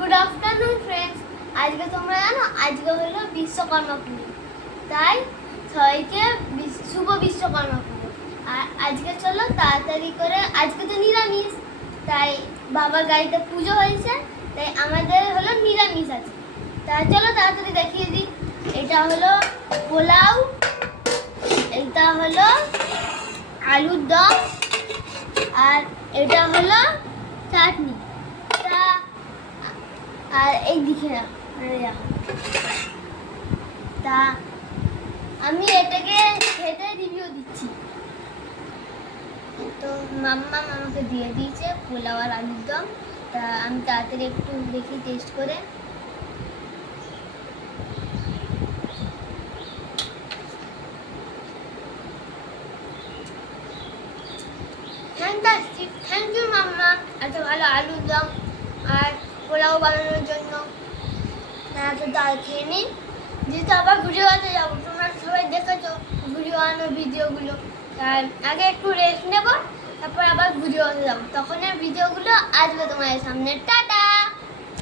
Good afternoon friends. আজকে তোমরা জানো আজকে হলো বিশ্বকর্মা পুজো, তাই সবাইকে শুভ বিশ্বকর্মা পুজো। আর আজকে চলো তাড়াতাড়ি করে, আজকে তো নিরামিষ, তাই বাবার গাড়িতে পুজো হয়েছে, তাই আমাদের হলো নিরামিষ আছে। তাই চলো তাড়াতাড়ি দেখিয়ে দিই। এটা হলো পোলাও, এটা হলো আলুর দম, আর এটা হলো চাটনি। আর এই দিকে তা আমি এটাকে খেতে রিভিউ দিচ্ছি। তো মাম্মা আমাকে দিয়ে দিয়েছে পোলাও আর আলুর দম। তা আমি তাড়াতাড়ি একটু দেখি টেস্ট করে। ফ্যান্টাস্টিক, থ্যাংক ইউ মাম্মা এত ভালো আলুর দম আর পোলাও বানানোর জন্য। তো ডাল খেয়ে নিই, যেহেতু আবার ঘুরে বানাতে যাবো। তোমরা সবাই দেখেছো ঘুরে বানানোর ভিডিওগুলো, তার আগে একটু রেস্ট নেবো, তারপর আবার ঘুরে বানাতে যাবো। তখন আর ভিডিওগুলো আসবে তোমাদের সামনে। টাটা।